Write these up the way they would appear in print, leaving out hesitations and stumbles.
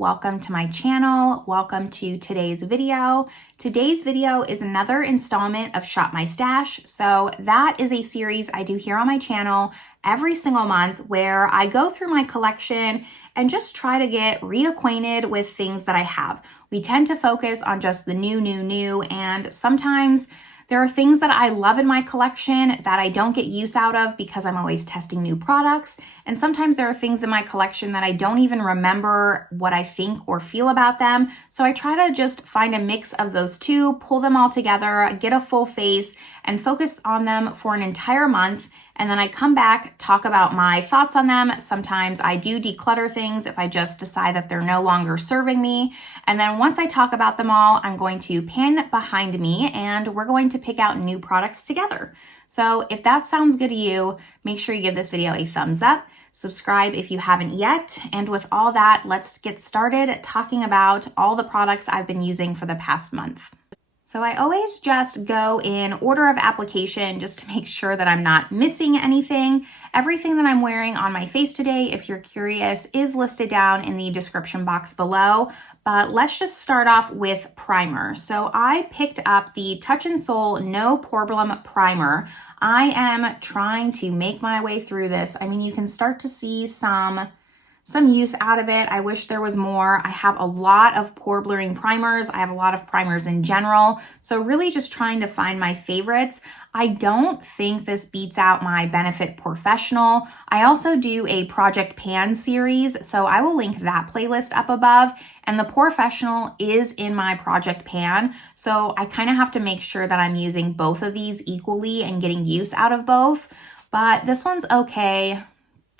welcome to my channel. Welcome to today's video. Today's video is another installment of Shop My Stash. So that is a series I do here on my channel every single month where I go through my collection and just try to get reacquainted with things that I have. We tend to focus on just the new, and sometimes there are things that I love in my collection that I don't get use out of because I'm always testing new products. And sometimes there are things in my collection that I don't even remember what I think or feel about them. So I try to just find a mix of those two, pull them all together, get a full face, and focus on them for an entire month. And then I come back, talk about my thoughts on them. Sometimes I do declutter things if I just decide that they're no longer serving me. And then once I talk about them all, I'm going to pan behind me and we're going to pick out new products together. So if that sounds good to you, make sure you give this video a thumbs up, subscribe if you haven't yet. And with all that, let's get started talking about all the products I've been using for the past month. So I always just go in order of application just to make sure that I'm not missing anything. Everything that I'm wearing on my face today, if you're curious, is listed down in the description box below. But let's just start off with primer. So I picked up the Touch in Sol No Problem Primer. I am trying to make my way through this. I mean, you can start to see some use out of it. I wish there was more. I have a lot of pore blurring primers. I have a lot of primers in general. So really just trying to find my favorites. I don't think this beats out my Benefit Porefessional. I also do a Project Pan series, so I will link that playlist up above. And the Porefessional is in my Project Pan. So I kind of have to make sure that I'm using both of these equally and getting use out of both. But this one's okay.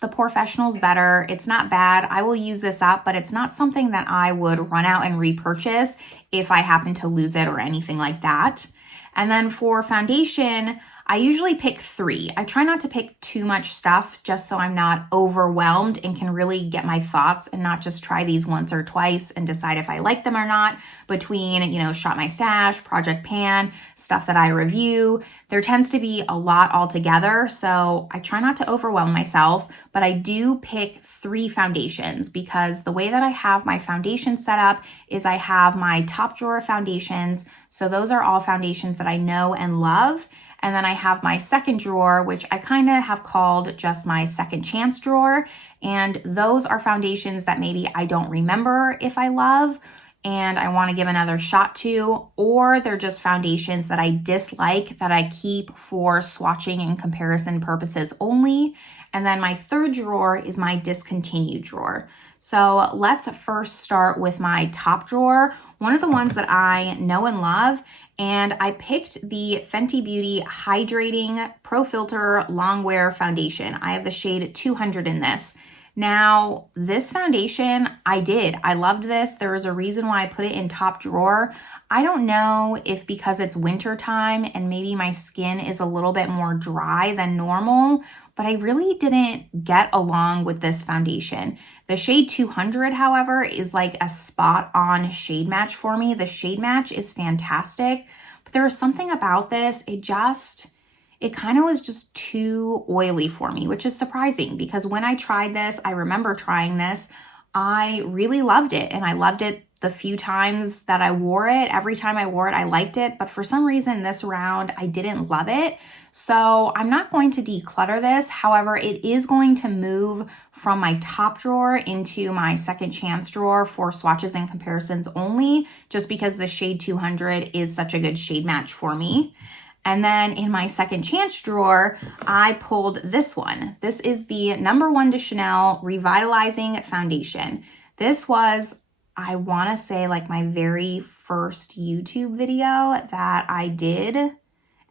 The Porefessional is better. It's not bad. I will use this up, but it's not something that I would run out and repurchase if I happen to lose it or anything like that. And then for foundation, I usually pick 3. I try not to pick too much stuff just so I'm not overwhelmed and can really get my thoughts and not just try these once or twice and decide if I like them or not. Between, Shop My Stash, Project Pan, stuff that I review, there tends to be a lot altogether. So I try not to overwhelm myself, but I do pick 3 foundations because the way that I have my foundation set up is I have my top drawer foundations. So those are all foundations that I know and love. And then I have my second drawer, which I kind of have called just my second chance drawer. And those are foundations that maybe I don't remember if I love and I want to give another shot to, or they're just foundations that I dislike that I keep for swatching and comparison purposes only. And then my third drawer is my discontinued drawer. So let's first start with my top drawer, one of the ones that I know and love. And I picked the Fenty Beauty Hydrating Pro Filter Longwear Foundation. I have the shade 200 in this. Now, this foundation, I loved this. There was a reason why I put it in top drawer. I don't know if because it's winter time and maybe my skin is a little bit more dry than normal, but I really didn't get along with this foundation. The shade 200, however, is like a spot on shade match for me. The shade match is fantastic, but there was something about this. It kind of was just too oily for me, which is surprising because when I tried this, I remember trying this, I really loved it. And I loved it the few times that I wore it. Every time I wore it, I liked it. But for some reason this round, I didn't love it. So I'm not going to declutter this. However, it is going to move from my top drawer into my second chance drawer for swatches and comparisons only, just because the shade 200 is such a good shade match for me. And then in my second chance drawer, I pulled this one. This is the No. 1 de Chanel Revitalizing Foundation. This was, I want to say, like my very first YouTube video that I did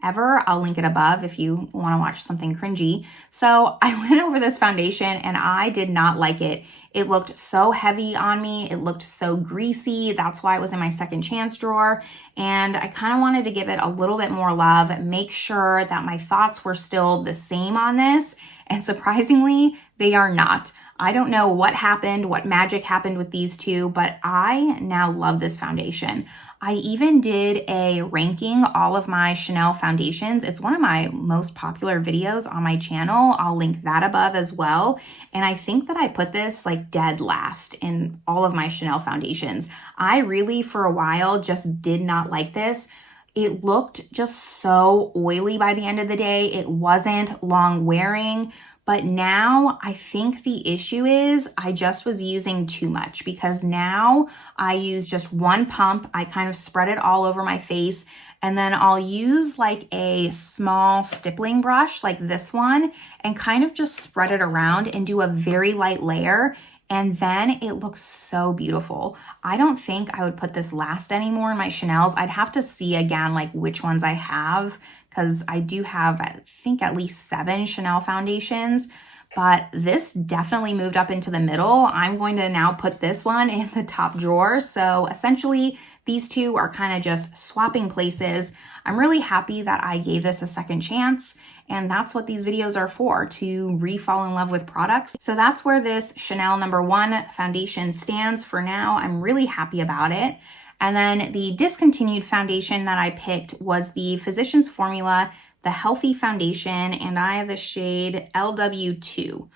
ever. I'll link it above if you want to watch something cringy. So I went over this foundation and I did not like it. It looked so heavy on me. It looked so greasy. That's why it was in my second chance drawer. And I kind of wanted to give it a little bit more love, make sure that my thoughts were still the same on this. And surprisingly, they are not. I don't know what happened, what magic happened with these two, but I now love this foundation. I even did a ranking all of my Chanel foundations. It's one of my most popular videos on my channel. I'll link that above as well. And I think that I put this like dead last in all of my Chanel foundations. I really, for a while, just did not like this. It looked just so oily by the end of the day. It wasn't long wearing. But now I think the issue is I just was using too much, because now I use just one pump. I kind of spread it all over my face, and then I'll use like a small stippling brush like this one and kind of just spread it around and do a very light layer. And then it looks so beautiful. I don't think I would put this last anymore in my Chanel's. I'd have to see again like which ones I have, because I do have, I think, at least 7 Chanel foundations, but this definitely moved up into the middle. I'm going to now put this one in the top drawer. So essentially, these two are kind of just swapping places. I'm really happy that I gave this a second chance, and that's what these videos are for, to re-fall in love with products. So that's where this Chanel No. 1 foundation stands for now. I'm really happy about it. And then the discontinued foundation that I picked was the Physicians Formula, the Healthy Foundation, and I have the shade LW2.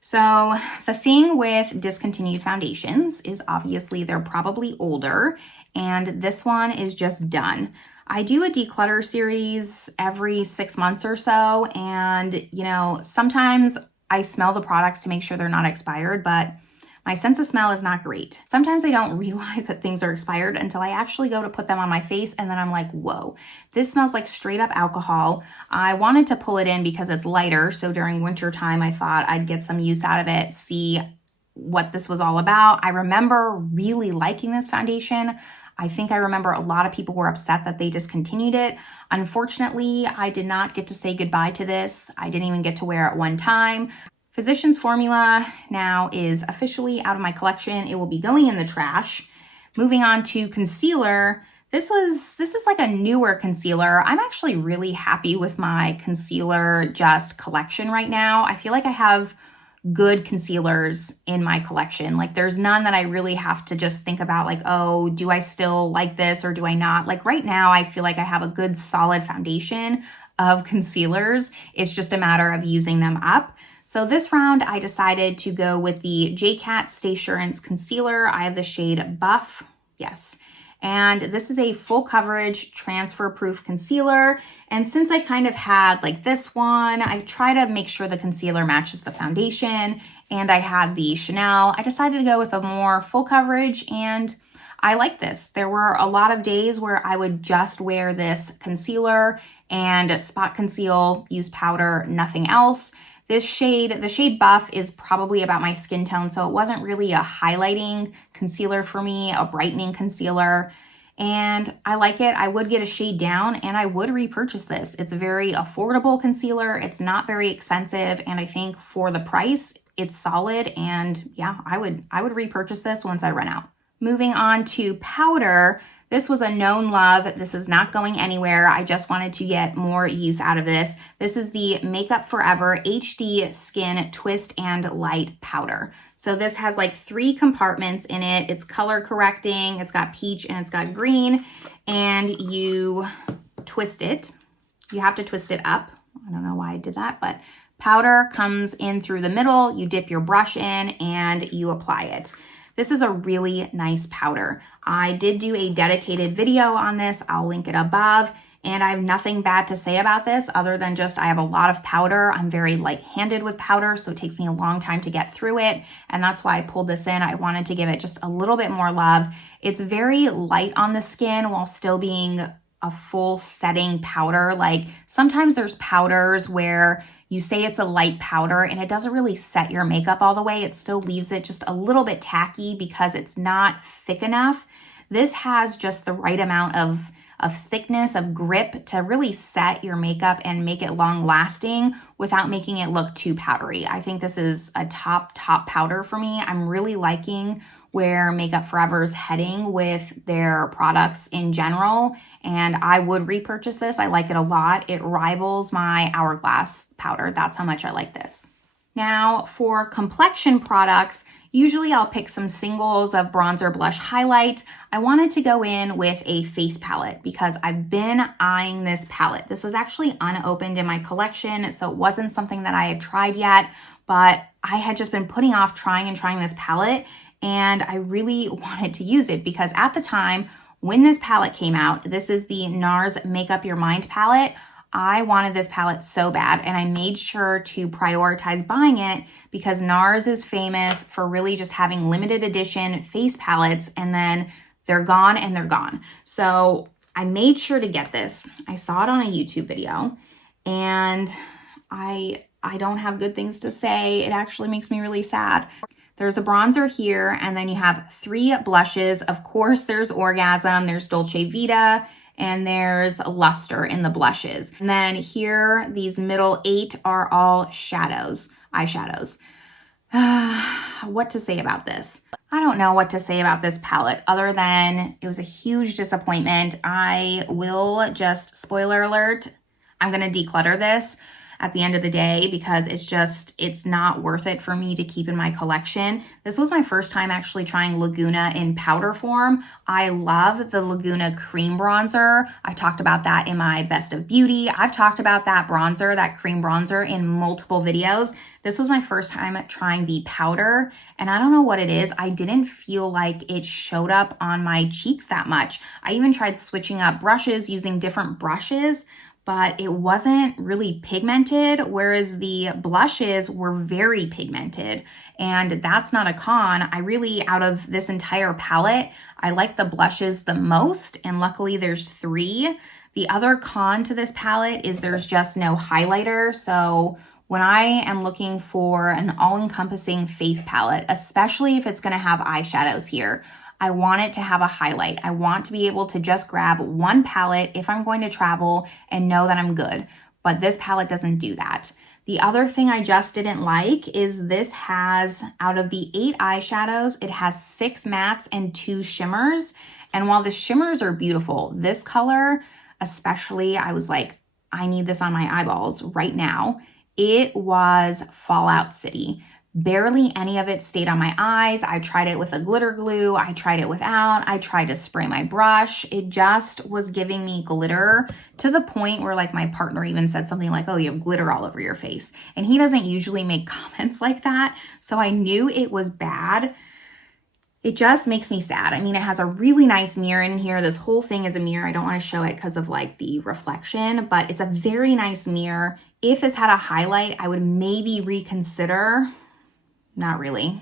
So the thing with discontinued foundations is obviously they're probably older, and this one is just done. I do a declutter series every 6 months or so, and you know, sometimes I smell the products to make sure they're not expired, but my sense of smell is not great. Sometimes I don't realize that things are expired until I actually go to put them on my face, and then I'm like, whoa, this smells like straight up alcohol. I wanted to pull it in because it's lighter, so during winter time I thought I'd get some use out of it, see what this was all about. I remember really liking this foundation. I think I remember a lot of people were upset that they discontinued it. Unfortunately, I did not get to say goodbye to this. I didn't even get to wear it one time. Physicians Formula now is officially out of my collection. It will be going in the trash. Moving on to concealer. This is like a newer concealer. I'm actually really happy with my concealer just collection right now. I feel like I have good concealers in my collection. Like there's none that I really have to just think about like, oh, do I still like this or do I not? Like right now, I feel like I have a good solid foundation of concealers. It's just a matter of using them up. So this round, I decided to go with the JCat Staysurance Concealer. I have the shade Buff, yes. And this is a full coverage transfer proof concealer. And since I kind of had like this one, I try to make sure the concealer matches the foundation, and I had the Chanel, I decided to go with a more full coverage, and I like this. There were a lot of days where I would just wear this concealer and spot conceal, use powder, nothing else. This shade, the shade Buff, is probably about my skin tone, so it wasn't really a highlighting concealer for me, a brightening concealer, and I like it. I would get a shade down, and I would repurchase this. It's a very affordable concealer. It's not very expensive, and I think for the price, it's solid, and yeah, I would repurchase this once I run out. Moving on to powder. This was a known love. This is not going anywhere. I just wanted to get more use out of this. This is the Makeup Forever HD Skin Twist and Light Powder. So this has like 3 compartments in it. It's color correcting. It's got peach and it's got green. And you twist it. You have to twist it up. I don't know why I did that, but powder comes in through the middle. You dip your brush in and you apply it. This is a really nice powder. I did do a dedicated video on this. I'll link it above. And I have nothing bad to say about this other than just I have a lot of powder. I'm very light-handed with powder, so it takes me a long time to get through it. And that's why I pulled this in. I wanted to give it just a little bit more love. It's very light on the skin while still being a full setting powder. Like sometimes there's powders where you say it's a light powder and it doesn't really set your makeup all the way. It still leaves it just a little bit tacky because it's not thick enough. This has just the right amount of thickness, of grip to really set your makeup and make it long lasting without making it look too powdery. I think this is a top powder for me. I'm really liking where Makeup Forever is heading with their products in general, and I would repurchase this. I like it a lot. It rivals my Hourglass powder. That's how much I like this. Now for complexion products, usually I'll pick some singles of bronzer, blush, highlight. I wanted to go in with a face palette because I've been eyeing this palette. This was actually unopened in my collection, so it wasn't something that I had tried yet, but I had just been putting off trying this palette, and I really wanted to use it because at the time when this palette came out, this is the NARS Make Up Your Mind palette. I wanted this palette so bad, and I made sure to prioritize buying it because NARS is famous for really just having limited edition face palettes, and then they're gone and they're gone. So I made sure to get this. I saw it on a YouTube video, and I don't have good things to say. It actually makes me really sad. There's a bronzer here, and then you have 3 blushes. Of course, there's Orgasm, there's Dolce Vita, and there's Luster in the blushes. And then here, these middle 8 are all shadows, eyeshadows. What to say about this? I don't know what to say about this palette other than it was a huge disappointment. I will just, spoiler alert, I'm gonna declutter this at the end of the day because it's not worth it for me to keep in my collection. This was my first time actually trying Laguna in powder form. I love the Laguna cream bronzer. I talked about that in my Best of Beauty. I've talked about that bronzer, that cream bronzer, in multiple videos. This was my first time trying the powder, and I don't know what it is. I didn't feel like it showed up on my cheeks that much. I even tried switching up brushes, using different brushes, but it wasn't really pigmented, whereas the blushes were very pigmented, and that's not a con. I really, out of this entire palette, I like the blushes the most, and luckily there's 3. The other con to this palette is there's just no highlighter, so when I am looking for an all-encompassing face palette, especially if it's gonna have eyeshadows here, I want it to have a highlight. I want to be able to just grab one palette if I'm going to travel and know that I'm good. But this palette doesn't do that. The other thing I just didn't like is this has, out of the 8 eyeshadows, it has 6 mattes and 2 shimmers. And while the shimmers are beautiful, this color especially, I was like, I need this on my eyeballs right now. It was Fallout City. Barely any of it stayed on my eyes. I tried it with a glitter glue. I tried it without. I tried to spray my brush. It just was giving me glitter to the point where like my partner even said something like, oh, you have glitter all over your face. And he doesn't usually make comments like that. So I knew it was bad. It just makes me sad. I mean, it has a really nice mirror in here. This whole thing is a mirror. I don't want to show it because of like the reflection, but it's a very nice mirror. If this had a highlight, I would maybe reconsider. Not really.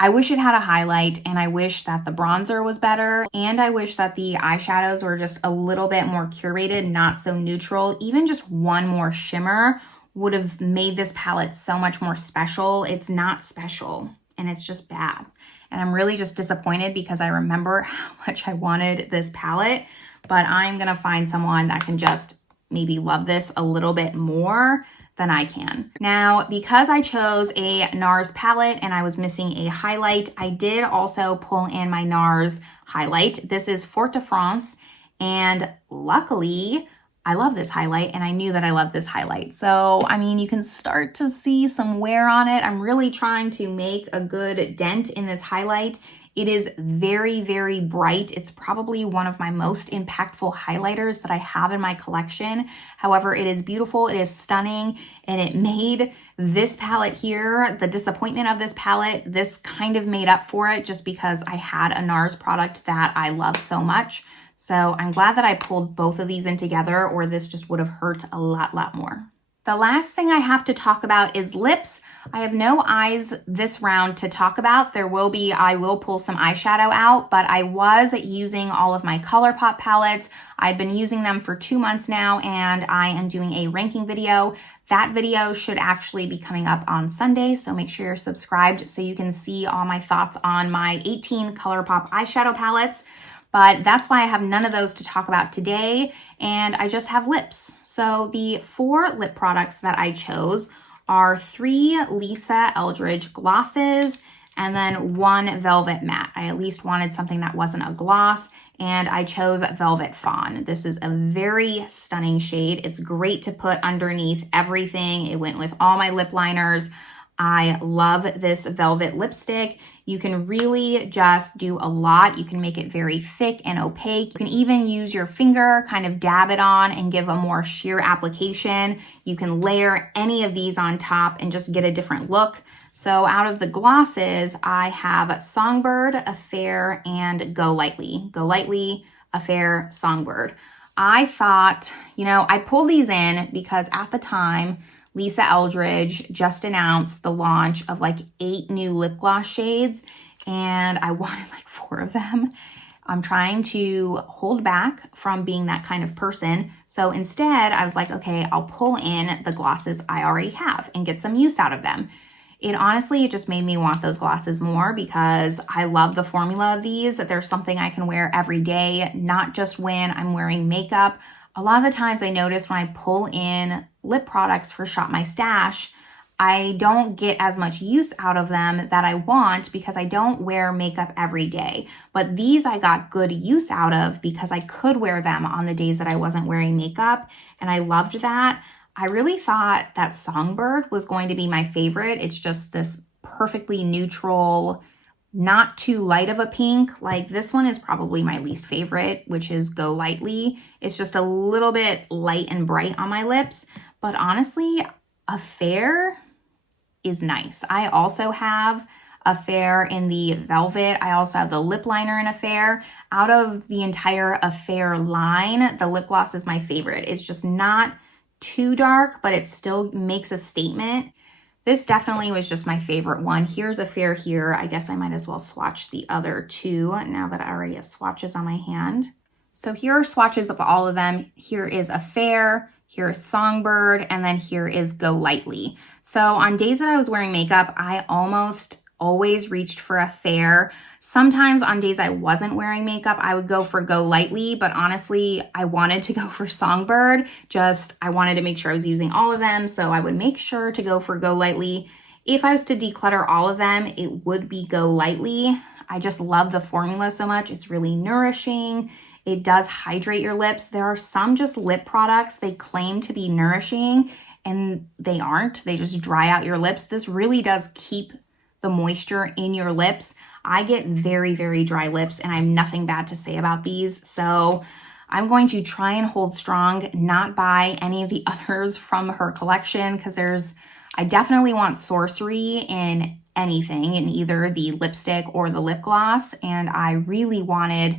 I wish it had a highlight, and I wish that the bronzer was better, and I wish that the eyeshadows were just a little bit more curated, not so neutral. Even just one more shimmer would have made this palette so much more special. It's not special, and it's just bad. And I'm really just disappointed because I remember how much I wanted this palette, but I'm gonna find someone that can just maybe love this a little bit more than I can. Now, because I chose a NARS palette and I was missing a highlight, I did also pull in my NARS highlight. This is Fort de France, and luckily, I love this highlight, and I knew that I loved this highlight. So, I mean, you can start to see some wear on it. I'm really trying to make a good dent in this highlight. It is very, very bright. It's probably one of my most impactful highlighters that I have in my collection. However, it is beautiful, it is stunning, and it made this palette here, the disappointment of this palette, this kind of made up for it just because I had a NARS product that I love so much. So I'm glad that I pulled both of these in together, or this just would have hurt a lot more. The last thing I have to talk about is lips. I have no eyes this round to talk about. I will pull some eyeshadow out, but I was using all of my Colourpop palettes. I've been using them for 2 months now, and I am doing a ranking video. That video should actually be coming up on Sunday, so make sure you're subscribed so you can see all my thoughts on my 18 Colourpop eyeshadow palettes. But that's why I have none of those to talk about today, and I just have lips. So the 4 lip products that I chose are 3 Lisa Eldridge glosses, and then one velvet matte. I at least wanted something that wasn't a gloss, and I chose Velvet Fawn. This is a very stunning shade. It's great to put underneath everything. It went with all my lip liners. I love this velvet lipstick. You can really just do a lot. You can make it very thick and opaque. You can even use your finger, kind of dab it on and give a more sheer application. You can layer any of these on top and just get a different look. So out of the glosses, I have Songbird, Affair, and Go Lightly. Go Lightly, Affair, Songbird. I thought, you know, I pulled these in because at the time, Lisa Eldridge just announced the launch of like 8 new lip gloss shades, and I wanted like 4 of them. I'm trying to hold back from being that kind of person. So instead, I was like, okay, I'll pull in the glosses I already have and get some use out of them. It just made me want those glosses more because I love the formula of these. There's something I can wear every day, not just when I'm wearing makeup. A lot of the times I notice when I pull in lip products for Shop My Stash, I don't get as much use out of them that I want because I don't wear makeup every day. But these I got good use out of because I could wear them on the days that I wasn't wearing makeup, and I loved that. I really thought that Songbird was going to be my favorite. It's just this perfectly neutral, not too light of a pink. Like this one is probably my least favorite, which is Go Lightly. It's just a little bit light and bright on my lips. But honestly, Affair is nice. I also have Affair in the Velvet. I also have the lip liner in Affair. Out of the entire Affair line, the lip gloss is my favorite. It's just not too dark, but it still makes a statement. This definitely was just my favorite one. Here's Affair here. I guess I might as well swatch the other 2 now that I already have swatches on my hand. So here are swatches of all of them. Here is Affair, here is Songbird, and then here is Go Lightly. So on days that I was wearing makeup, I almost always reached for Affair. Sometimes on days I wasn't wearing makeup, I would go for Go Lightly, but honestly, I wanted to go for Songbird. I wanted to make sure I was using all of them, so I would make sure to go for Go Lightly. If I was to declutter all of them, it would be Go Lightly. I just love the formula so much. It's really nourishing. It does hydrate your lips. There are some just lip products, they claim to be nourishing, and they aren't. They just dry out your lips. This really does keep the moisture in your lips. I get very, very dry lips and I have nothing bad to say about these. So I'm going to try and hold strong, not buy any of the others from her collection because I definitely want sorcery in anything, in either the lipstick or the lip gloss. And I really wanted,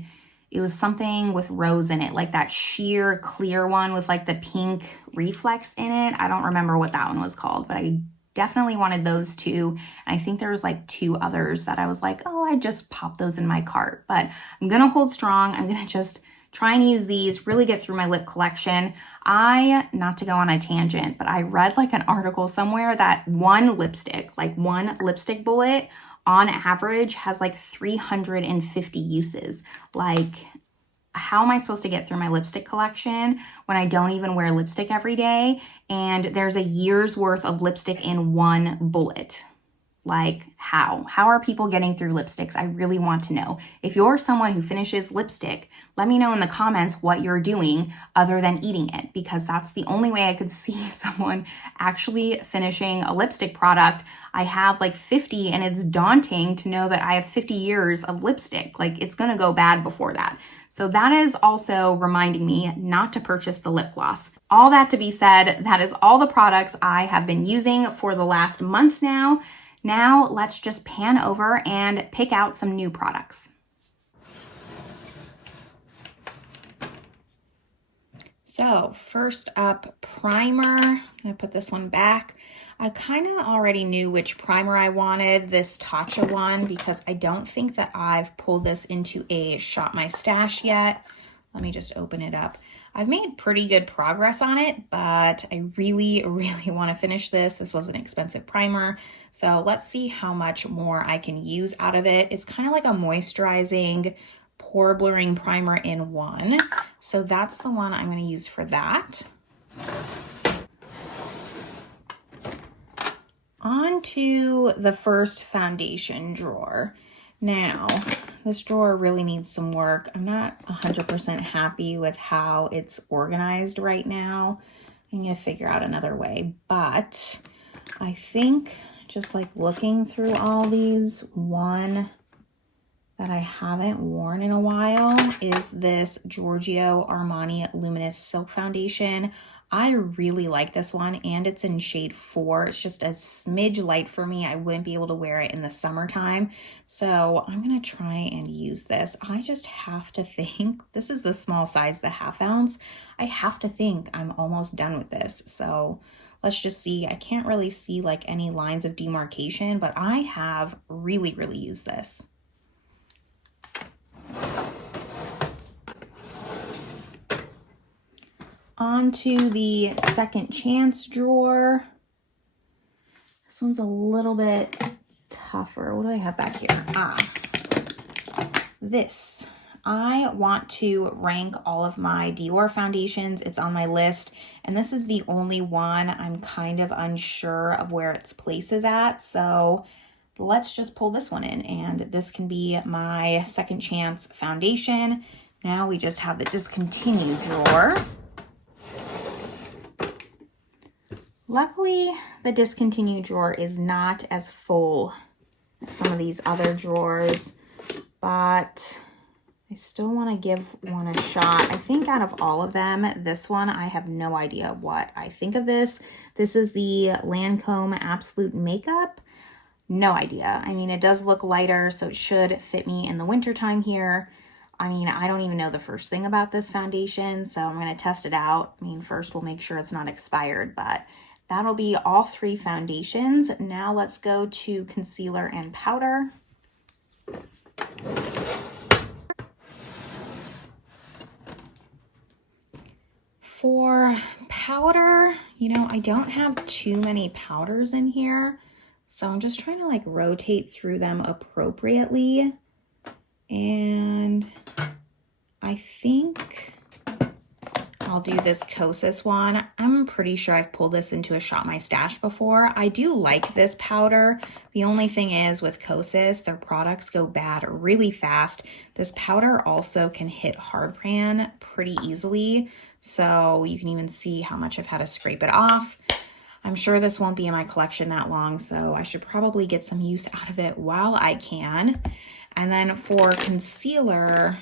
it was something with rose in it, like that sheer clear one with like the pink reflex in it. I don't remember what that one was called, but I definitely wanted those 2. And I think there was like 2 others that I was like, oh, I just popped those in my cart. But I'm going to hold strong. I'm going to just try and use these, really get through my lip collection. Not to go on a tangent, but I read like an article somewhere that one lipstick bullet on average has like 350 uses. Like, how am I supposed to get through my lipstick collection when I don't even wear lipstick every day? And there's a year's worth of lipstick in one bullet. Like, how? How are people getting through lipsticks? I really want to know. If you're someone who finishes lipstick, let me know in the comments what you're doing other than eating it, because that's the only way I could see someone actually finishing a lipstick product. I have like 50 and it's daunting to know that I have 50 years of lipstick. Like, it's gonna go bad before that. So that is also reminding me not to purchase the lip gloss. All that to be said, that is all the products I have been using for the last month now. Now let's just pan over and pick out some new products. So first up, primer. I'm gonna put this one back. I kind of already knew which primer I wanted, this Tatcha one, because I don't think that I've pulled this into a Shop My Stash yet. Let me just open it up. I've made pretty good progress on it, but I really, really want to finish this. This was an expensive primer, so let's see how much more I can use out of it. It's kind of like a moisturizing, pore blurring primer in one. So that's the one I'm going to use for that. On to the first foundation drawer. Now, this drawer really needs some work. I'm not 100% happy with how it's organized right now. I'm gonna figure out another way, but I think just like looking through all these, one that I haven't worn in a while is this Giorgio Armani Luminous Silk Foundation. I really like this one, and it's in shade 4. It's just a smidge light for me. I wouldn't be able to wear it in the summertime, so I'm gonna try and use this. I just have to think, this is the small size, the 1/2 ounce. I have to think I'm almost done with this, so let's just see. I can't really see like any lines of demarcation, but I have really used this. On to the second chance drawer. This one's a little bit tougher. What do I have back here? This. I want to rank all of my Dior foundations. It's on my list, and this is the only one I'm kind of unsure of where its place is at. So let's just pull this one in, and this can be my second chance foundation. Now we just have the discontinued drawer. Luckily, the discontinued drawer is not as full as some of these other drawers, but I still want to give one a shot. I think out of all of them, this one, I have no idea what I think of this. This is the Lancome Absolute Makeup. No idea. I mean, it does look lighter, so it should fit me in the wintertime here. I mean, I don't even know the first thing about this foundation, so I'm going to test it out. I mean, first we'll make sure it's not expired, but that'll be all 3 foundations. Now let's go to concealer and powder. For powder, you know, I don't have too many powders in here, so I'm just trying to like rotate through them appropriately. And I think I'll do this Kosas one. I'm pretty sure I've pulled this into a Shop My Stash before. I do like this powder. The only thing is with Kosas, their products go bad really fast. This powder also can hit hard pan pretty easily, so you can even see how much I've had to scrape it off. I'm sure this won't be in my collection that long, so I should probably get some use out of it while I can. And then for concealer,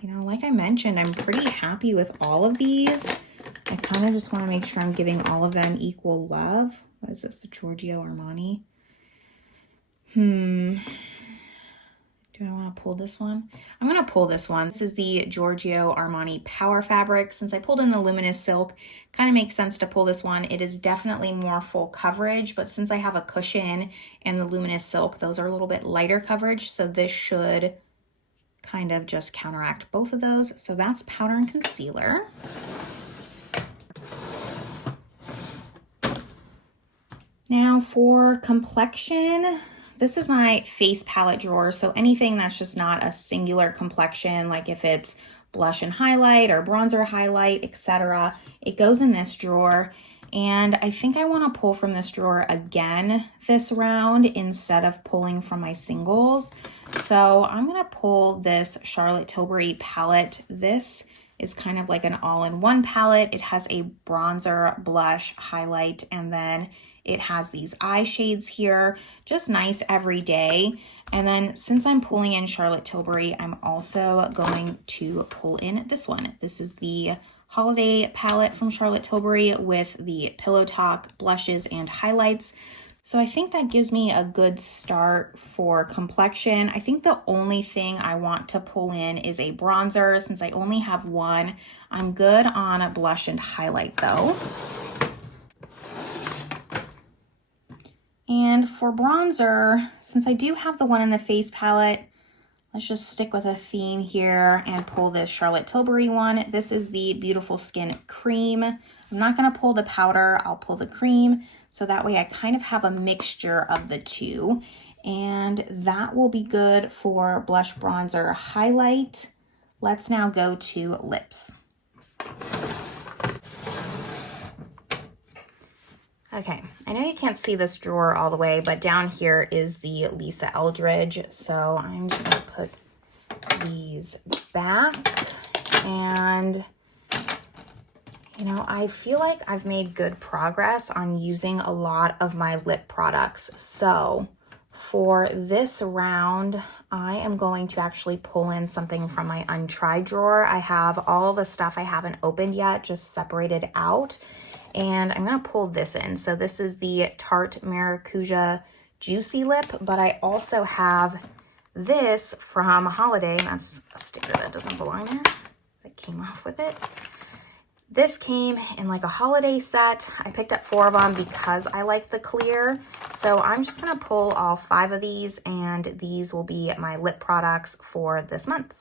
you know, like I mentioned, I'm pretty happy with all of these. I kind of just want to make sure I'm giving all of them equal love. What is this, the Giorgio Armani? Do I want to pull this one? I'm going to pull this one. This is the Giorgio Armani Power Fabric. Since I pulled in the Luminous Silk, kind of makes sense to pull this one. It is definitely more full coverage, but since I have a cushion and the Luminous Silk, those are a little bit lighter coverage, so this should kind of just counteract both of those. So that's powder and concealer. Now for complexion, this is my face palette drawer. So anything that's just not a singular complexion, like if it's blush and highlight or bronzer highlight, etc., it goes in this drawer. And I think I want to pull from this drawer again this round instead of pulling from my singles. So I'm going to pull this Charlotte Tilbury palette. This is kind of like an all-in-one palette. It has a bronzer, blush, highlight, and then it has these eye shades here. Just nice every day. And then since I'm pulling in Charlotte Tilbury, I'm also going to pull in this one. This is the Holiday palette from Charlotte Tilbury with the Pillow Talk blushes and highlights. So I think that gives me a good start for complexion. I think the only thing I want to pull in is a bronzer. Since I only have one, I'm good on a blush and highlight though. And for bronzer, since I do have the one in the face palette, let's just stick with a theme here and pull this Charlotte Tilbury one. This is the Beautiful Skin Cream. I'm not going to pull the powder, I'll pull the cream. So that way I kind of have a mixture of the two. And that will be good for blush, bronzer, highlight. Let's now go to lips. Okay, I know you can't see this drawer all the way, but down here is the Lisa Eldridge. So I'm just gonna put these back, and you know, I feel like I've made good progress on using a lot of my lip products. So for this round, I am going to actually pull in something from my untried drawer. I have all the stuff I haven't opened yet, just separated out. And I'm gonna pull this in. So this is the Tarte Maracuja Juicy Lip, but I also have this from Holiday. That's a sticker that doesn't belong there. That came off with it. This came in like a holiday set. I picked up 4 of them because I like the clear. So I'm just gonna pull all 5 of these, and these will be my lip products for this month.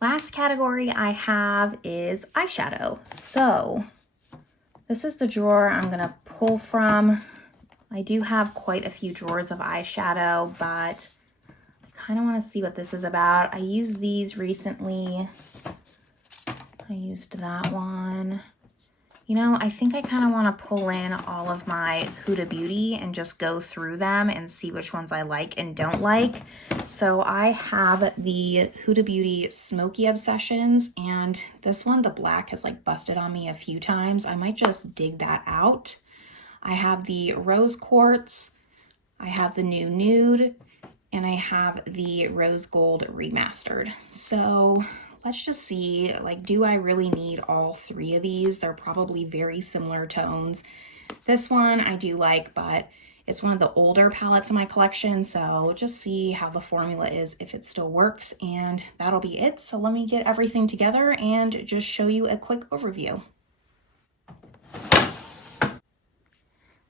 Last category I have is eyeshadow. So this is the drawer I'm gonna pull from. I do have quite a few drawers of eyeshadow, but I kind of want to see what this is about. I used these recently. I used that one. You know, I think I kind of want to pull in all of my Huda Beauty and just go through them and see which ones I like and don't like. So I have the Huda Beauty Smoky Obsessions, and this one, the black, has like busted on me a few times. I might just dig that out. I have the Rose Quartz, I have the new Nude, and I have the Rose Gold Remastered. So let's just see, like, do I really need all 3 of these? They're probably very similar tones. This one I do like, but it's one of the older palettes in my collection, so just see how the formula is, if it still works, and that'll be it. So let me get everything together and just show you a quick overview.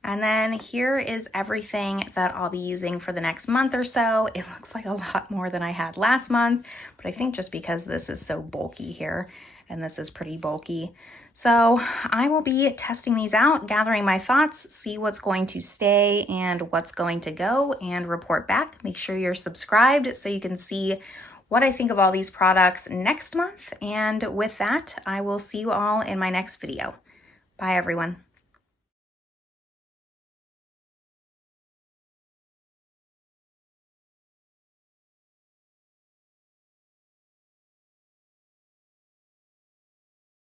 And then here is everything that I'll be using for the next month or so. It looks like a lot more than I had last month, but I think just because this is so bulky here, and this is pretty bulky. So I will be testing these out, gathering my thoughts, see what's going to stay and what's going to go, and report back. Make sure you're subscribed so you can see what I think of all these products next month. And with that, I will see you all in my next video. Bye, everyone.